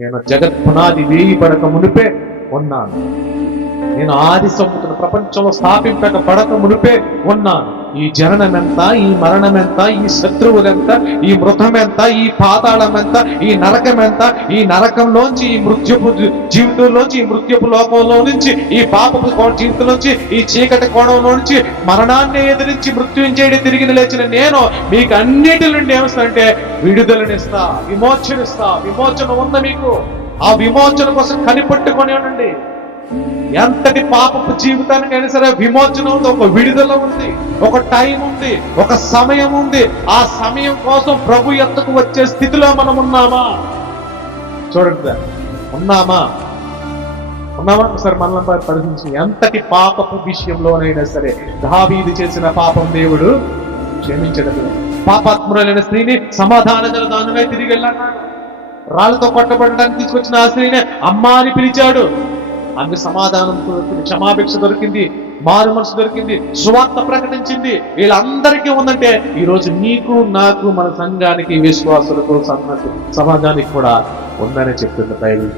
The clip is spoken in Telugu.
నేను జగత్ పునాది వేయబడక మునిపే ఉన్నాను. నేను ఆది సంపుతున్న ప్రపంచంలో స్థాపింపక పడక మునిపే ఉన్నాను. ఈ జననం ఎంత, ఈ మరణం ఎంత, ఈ శత్రువులు ఎంత, ఈ మృతం ఎంత, ఈ పాతాళం ఎంత, ఈ నరకం ఎంత, ఈ నరకంలోంచి, ఈ మృత్యుపు జీవితంలోంచి, ఈ మృత్యుపు లోకంలో నుంచి, ఈ పాపపు జీవితంలోంచి, ఈ చీకటి కోణంలో నుంచి మరణాన్ని ఎదిరించి మృత్యుంచేడి తిరిగి లేచిన నేను మీకు అన్నిటి నుండి ఏమిస్తానంటే విడుదలనిస్తా, విమోచనిస్తా. విమోచన ఉంది మీకు. ఆ విమోచన కోసం కనిపెట్టుకొని ఉండండి. ఎంతటి పాపపు జీవితానికైనా సరే విమోచన ఉంది, ఒక విడుదల ఉంది, ఒక టైం ఉంది, ఒక సమయం ఉంది. ఆ సమయం కోసం ప్రభు ఎద్దకు వచ్చే స్థితిలో మనం ఉన్నామా? చూడండి, ఉన్నామా? ఒకసారి మనల్ని పరిశీలించి, ఎంతటి పాపపు విషయంలోనైనా సరే దావీదు చేసిన పాపం దేవుడు క్షమించడం. పాపాత్మురైన స్త్రీని సమాధాన గల దానివై తిరిగి వెళ్ళాడు. రాళ్లతో కొట్టబడడానికి తీసుకొచ్చిన ఆ స్త్రీని అమ్మా అని పిలిచాడు. ఆమె సమాధానం దొరికింది, క్షమాభిక్ష దొరికింది, మారు మనసు దొరికింది, సువార్త ప్రకటించింది. వీళ్ళందరికీ ఉందంటే ఈరోజు నీకు, నాకు, మన సంఘానికి, విశ్వాసులకు, సమాజానికి కూడా ఉందని చెప్తుంది బైబిల్.